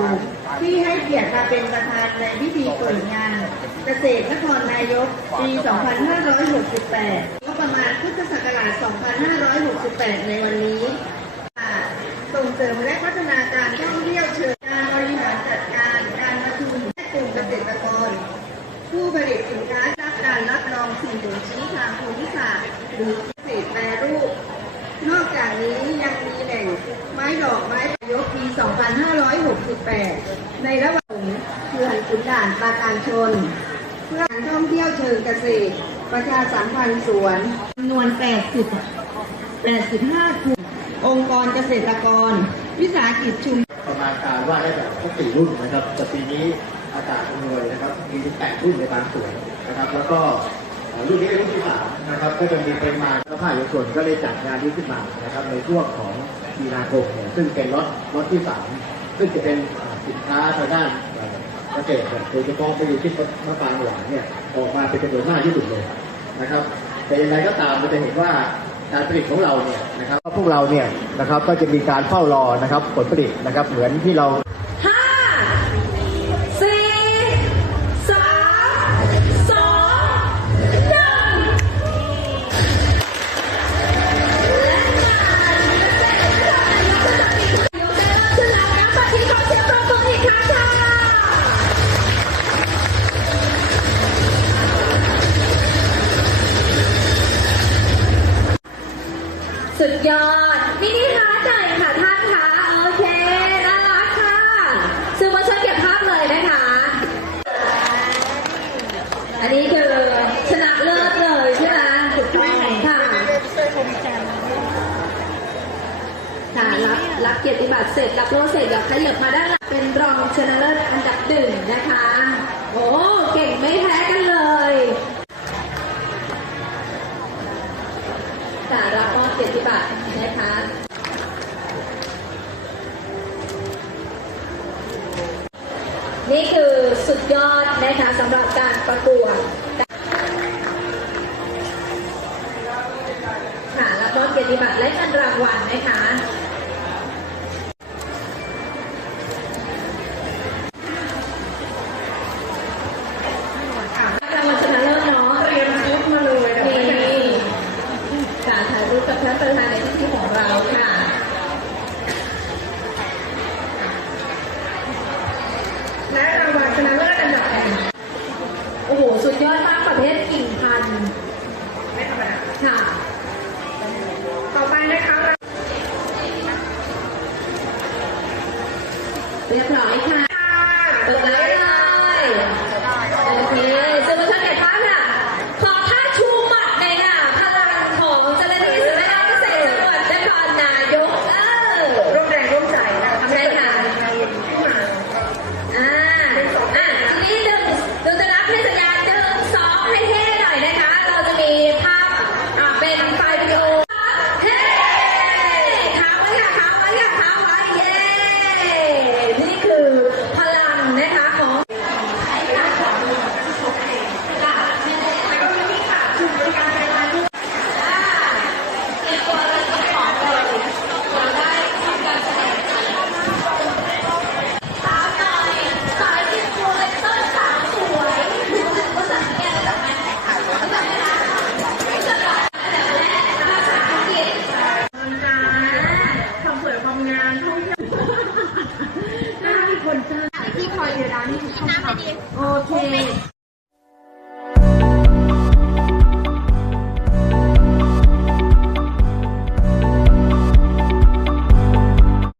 อยู่ที่ให้เกียรติมาเป็นประธานในพิธีเปิดงาน เกษตรนครนายกปี 2568ก็ประมาณพุทธศักราช 2568 ในวันนี้ ส่งเสริมและพัฒนาการท่องเที่ยวเชิงการบริหารจัดการการประชุมและกลุ่มเกษตรกร ผู้ผลิตสินค้ารับการรับรองสิ่งบ่งชี้ทางภูมิศาสตร์หรือเกษตรแปรรูป นอกจากนี้ยังมีแหล่งไม้ดอกไม้ 8 ในระหว่างเขื่อนขุนด่านปราการชน เพื่อการท่องเที่ยวเชิงเกษตร ประชาสัมพันธ์สวนจำนวน 80 85กลุ่มองค์กรเกษตรกร วิสาหกิจชุมประมาณการว่าได้แบบสักสี่รุ่นนะครับแต่ปีนี้อากาศอำนวยนะครับมีถึงแปดรุ่นในบางส่วนนะครับ แล้วก็รุ่นนี้รุ่นที่สามนะครับก็จะมีปริมาณแล้วภาคเอกชนก็ได้จัดงานนี้ขึ้นมานะครับในช่วงของมีนาคมเนี่ยซึ่งเป็นล็อตล็อตที่สาม ซึ่งจะเป็นสินค้าทางด้านเกษตรโดยเฉพาะไปอยู่ที่มะปรางหวานเนี่ยออกมาเป็นจำนวนมากที่สุดเลยนะครับ แต่อย่างไรก็ตามเราจะเห็นว่าการผลิตของเราเนี่ยนะครับพวกเราเนี่ยนะครับก็จะมีการเฝ้ารอนะครับผลผลิตนะครับเหมือนที่เรา ดยอดมินิฮาร์ดหน่อยค่ะท่านคะโอเคน่ารักค่ะสื่อมวลชนเก็บภาพเลยนะคะ อันนี้คือชนะเลิศเลยใช่ไหมถูกต้องค่ะค่ะรับรับเกียรติบัตรเสร็จรับโล่เสร็จเดี๋ยวขยับมาด้านหลังเป็นรองชนะเลิศอันดับหนึ่ง นี่คือสุดยอดนะคะสำหรับการประกวดค่ะรับมอบเกียรติบัตรและเงินรางวัลนะคะรางวัลชนะเลิศเนาะเรียมชุดมาเลยดีการถ่ายรูปกับท่านประธานในพิธีของเราค่ะรางวัลชนะเลิศอันดับหนึ่ง โอ้โห สุดยอดมากประเภทกิ่งพันธุ์ ไม่ธรรมดาค่ะ ต่อไปนะคะเรียบร้อยค่ะ